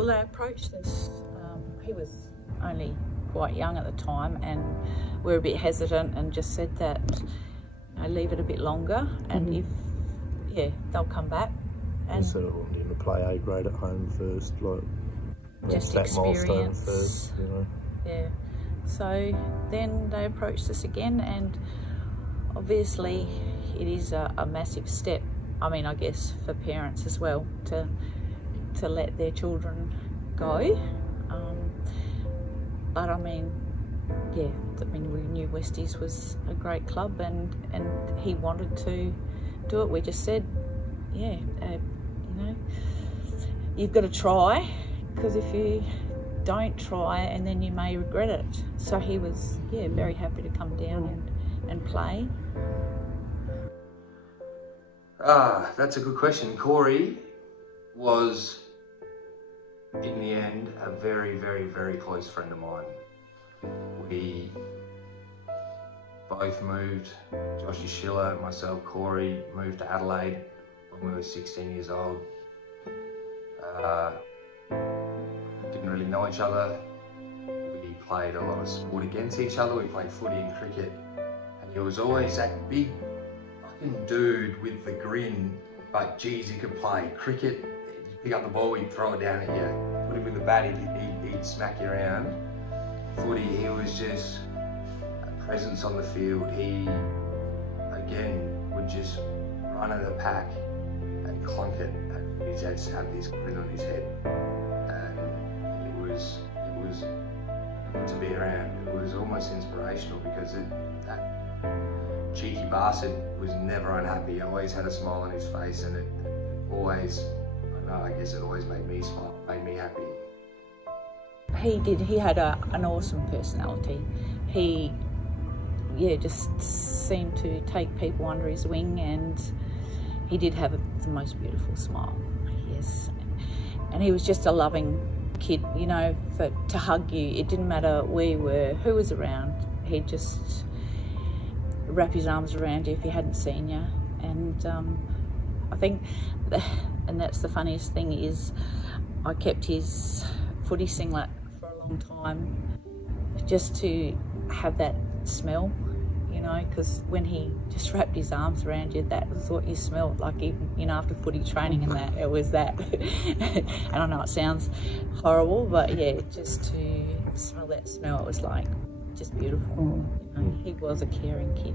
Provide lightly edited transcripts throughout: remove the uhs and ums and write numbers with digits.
Well, they approached us. He was only quite young at the time, and we were a bit hesitant and just said that, you know, leave it a bit longer, and if, yeah, they'll come back. And instead of wanting to play A grade at home first, like just that milestone experience first, you know. Yeah. So then they approached us again, and obviously it is a massive step. I mean, I guess for parents as well to let their children go. But I mean, yeah, I mean, we knew Westies was a great club, and he wanted to do it. We just said, yeah, you know, you've got to try, because if you don't try, and then you may regret it. So he was, yeah, very happy to come down and play. That's a good question. Corey was, in the end, a very, very, very close friend of mine. We both moved, Joshy Schiller, myself, Corey, moved to Adelaide when we were 16 years old. Didn't really know each other. We played a lot of sport against each other. We played footy and cricket. And he was always that big fucking dude with the grin, but geez, he could play cricket. You pick up the ball, he'd throw it down at you. Put him with the bat, he'd smack you around. Footy, he was just a presence on the field. He, again, would just run at the pack and clunk it, and he just had this grin on his head. And it was good to be around. It was almost inspirational, because that cheeky bastard was never unhappy. He always had a smile on his face, and it always, I guess it always made me smile, made me happy. He had an awesome personality. He, yeah, just seemed to take people under his wing, and he did have the most beautiful smile, yes. And he was just a loving kid, you know, to hug you. It didn't matter where you were, who was around. He'd just wrap his arms around you if he hadn't seen you. And I think, and that's the funniest thing, is I kept his footy singlet for a long time just to have that smell, you know, because when he just wrapped his arms around you, that was what you smelled like, even, you know, after footy training and that, it was that. And I know it sounds horrible, but yeah, just to smell that smell, it was like just beautiful. You know, he was a caring kid.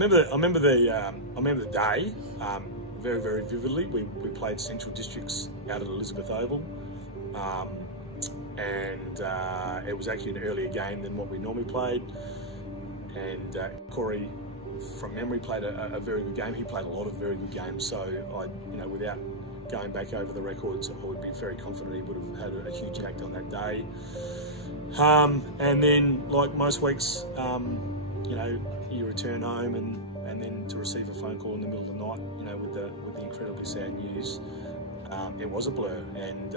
I remember the day very, very vividly. We played Central Districts out at Elizabeth Oval, and it was actually an earlier game than what we normally played. And Corey, from memory, played a very good game. He played a lot of very good games, so you know, without going back over the records, I would be very confident he would have had a huge impact on that day. And then, like most weeks, you know, you return home and then to receive a phone call in the middle of the night, you know, with the incredibly sad news, it was a blur. And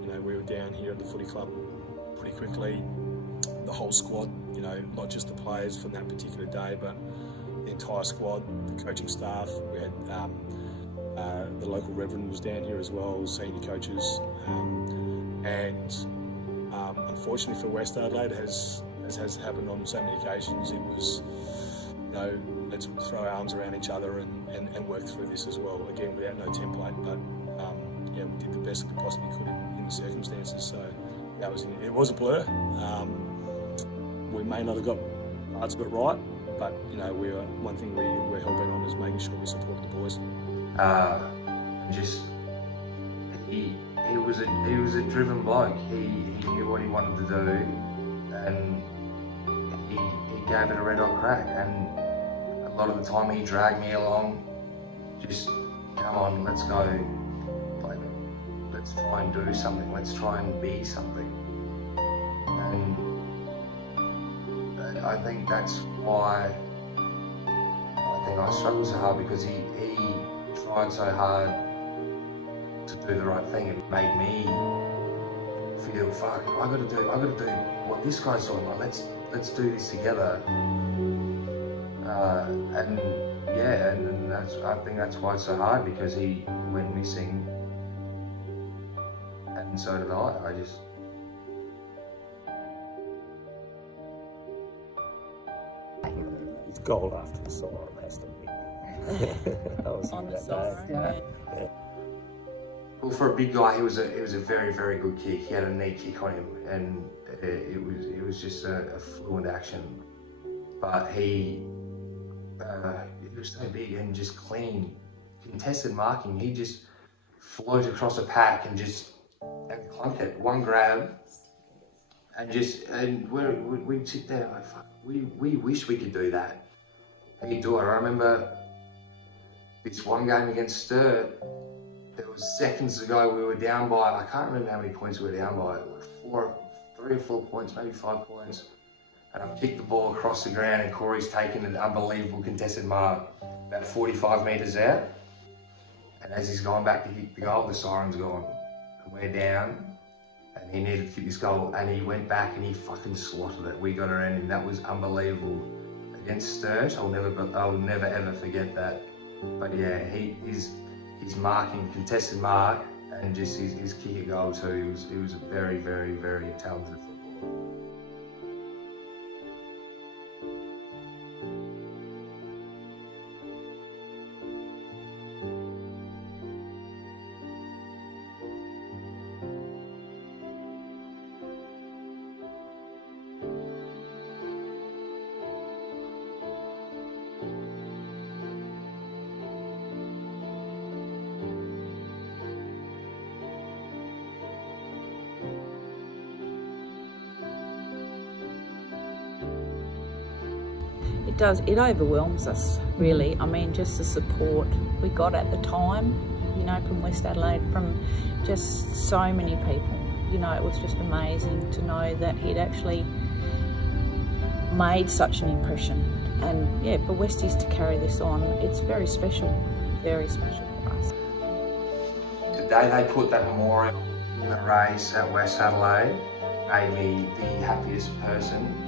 you know, we were down here at the footy club pretty quickly. The whole squad, you know, not just the players from that particular day, but the entire squad, the coaching staff. We had the local reverend was down here as well, senior coaches, and unfortunately for West Adelaide, as has happened on so many occasions, it was, you know, let's throw our arms around each other and work through this as well. Again, without no template, but yeah, we did the best we possibly could in the circumstances. So that was it. Was a blur. We may not have got parts of it right, but you know, one thing we were hell bent on is making sure we supported the boys. He was a driven bloke. He knew what he wanted to do, and he gave it a red hot crack. And a lot of the time he dragged me along. Just come on, let's go. Like, let's try and do something. Let's try and be something. And I think that's why I struggled so hard, because he tried so hard to do the right thing. It made me feel, fuck, I gotta do what this guy's doing. Like, let's do this together. And yeah, and I think that's why it's so hard, because he went missing, and and so did I. It's gold after the siren has to be. That was On the that siren, day. yeah. Well, for a big guy, he was a very, very good kick. He had a neat kick on him, and it was just a fluent action. But he was so big and just clean. Contested marking, he just float across a pack and clunk it, one grab, and we'd sit there like, fuck, we wish we could do that. He'd do it. I remember this one game against Sturt, there was seconds ago we were down by, I can't remember how many points we were down by, like 3 or 4 points, maybe 5 points. And I've kicked the ball across the ground and Corey's taken an unbelievable contested mark about 45 metres out. And as he's going back to kick the goal, the siren's gone. And we're down, and he needed to kick this goal, and he went back and he fucking slotted it. We got around him. That was unbelievable. Against Sturt, I'll never ever forget that. But yeah, his marking, contested mark, and just his kick at goal too. He was a very, very, very talented footballer. It does, it overwhelms us, really. I mean, just the support we got at the time, you know, from West Adelaide, from just so many people. You know, it was just amazing to know that he'd actually made such an impression. And yeah, for Westies to carry this on, it's very special for us. Today they put that memorial in the race at West Adelaide, made me the happiest person.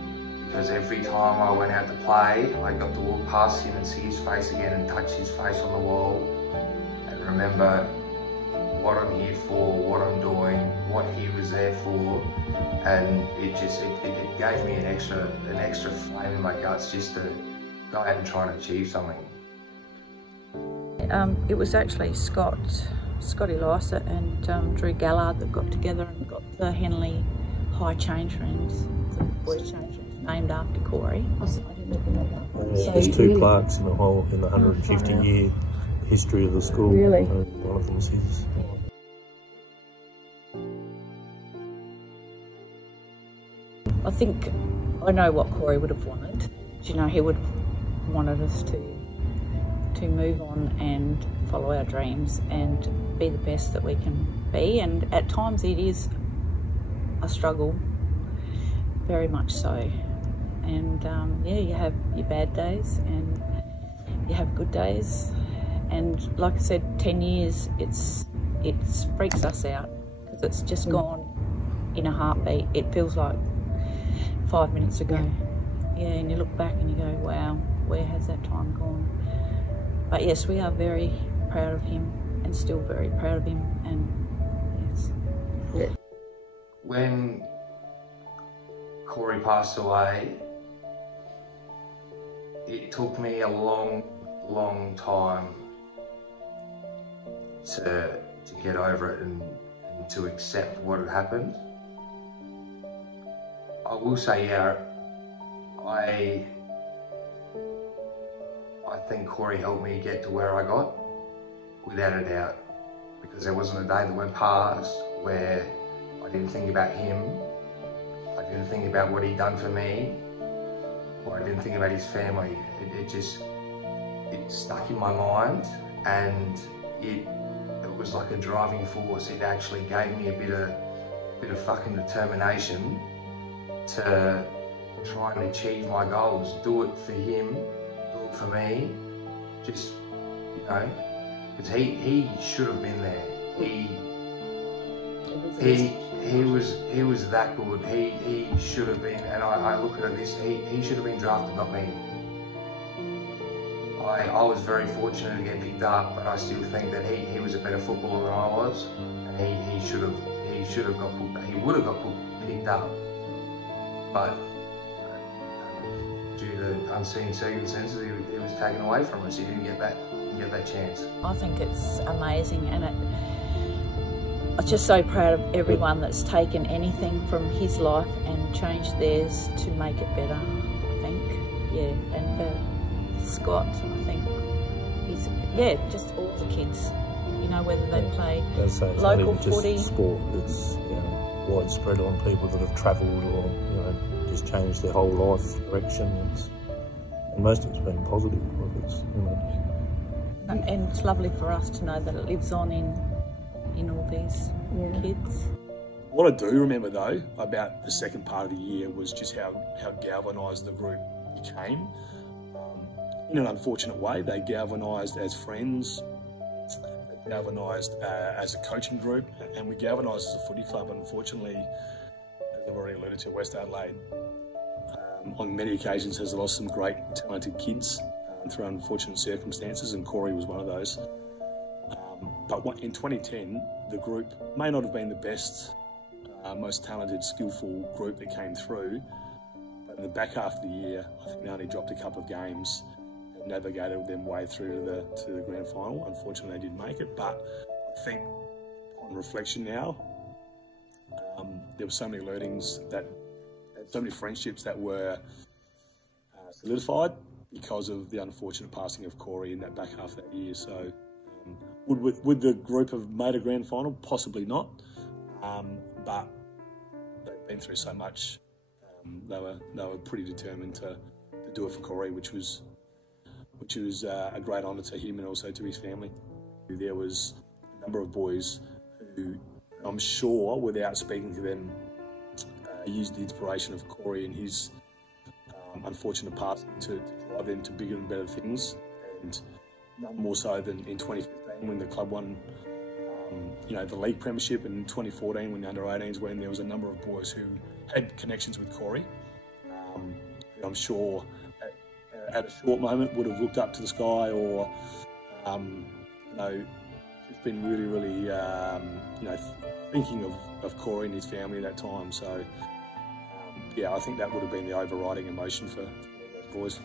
Because every time I went out to play, I got to walk past him and see his face again and touch his face on the wall and remember what I'm here for, what I'm doing, what he was there for, and it gave me an extra flame in my guts just to go out and try and achieve something. It was actually Scotty Lycett and Drew Gallard that got together and got the Henley High Change Rooms, the boys' change rooms, named after Corey. There's 2 plaques in the 150-year history of the school. Really? One of them is his. I think I know what Corey would have wanted. You know, he would have wanted us to move on and follow our dreams and be the best that we can be. And at times it is a struggle, very much so. And yeah, you have your bad days and you have good days. And like I said, 10 years, it freaks us out because it's just gone in a heartbeat. It feels like 5 minutes ago. Yeah, and you look back and you go, wow, where has that time gone? But yes, we are very proud of him and still very proud of him. And yes. Yeah. When Corey passed away, it took me a long time to get over it and to accept what had happened. I will say, yeah, I think Corey helped me get to where I got, without a doubt, because there wasn't a day that went past where I didn't think about him, I didn't think about what he'd done for me, or I didn't think about his family. It stuck in my mind, and it was like a driving force. It actually gave me a bit of fucking determination to try and achieve my goals. Do it for him, do it for me. Just, you know, because he should have been there. He was that good. He should have been, and I look at this, he should have been drafted, not me. I was very fortunate to get picked up, but I still think that he was a better footballer than I was, and he should have he should have got he would have got picked up, but due to unseen circumstances, he was taken away from us. He didn't get that chance. I think it's amazing, and I'm just so proud of everyone that's taken anything from his life and changed theirs to make it better, I think. Yeah, and for Scott, I think he's, yeah, just all the kids, you know, whether they play local footy. Sport, it's, you know, widespread on people that have travelled or, you know, just changed their whole life direction. And most of it's been positive. It's, you know. And it's lovely for us to know that it lives on in all these kids. What I do remember though about the second part of the year was just how galvanised the group became. In an unfortunate way, they galvanised as friends, they galvanised as a coaching group, and we galvanised as a footy club. Unfortunately, as I've already alluded to, West Adelaide on many occasions has lost some great talented kids through unfortunate circumstances, and Corey was one of those. But in 2010, the group may not have been the best, most talented, skillful group that came through, but in the back half of the year, I think they only dropped a couple of games and navigated them way through to the grand final. Unfortunately, they didn't make it, but I think on reflection now, there were so many learnings and so many friendships that were solidified because of the unfortunate passing of Corey in that back half of that year. So would the group have made a grand final? Possibly not, but they've been through so much. They were pretty determined to do it for Corey, which was a great honour to him and also to his family. There was a number of boys who, I'm sure, without speaking to them, used the inspiration of Corey and his unfortunate passing to drive them to bigger and better things, and none more so than in 2015 when the club won the league premiership, and in 2014 when the under-18s went, there was a number of boys who had connections with Corey. Who I'm sure at a short moment would have looked up to the sky, or just been really thinking of Corey and his family at that time. So yeah, I think that would have been the overriding emotion for those boys.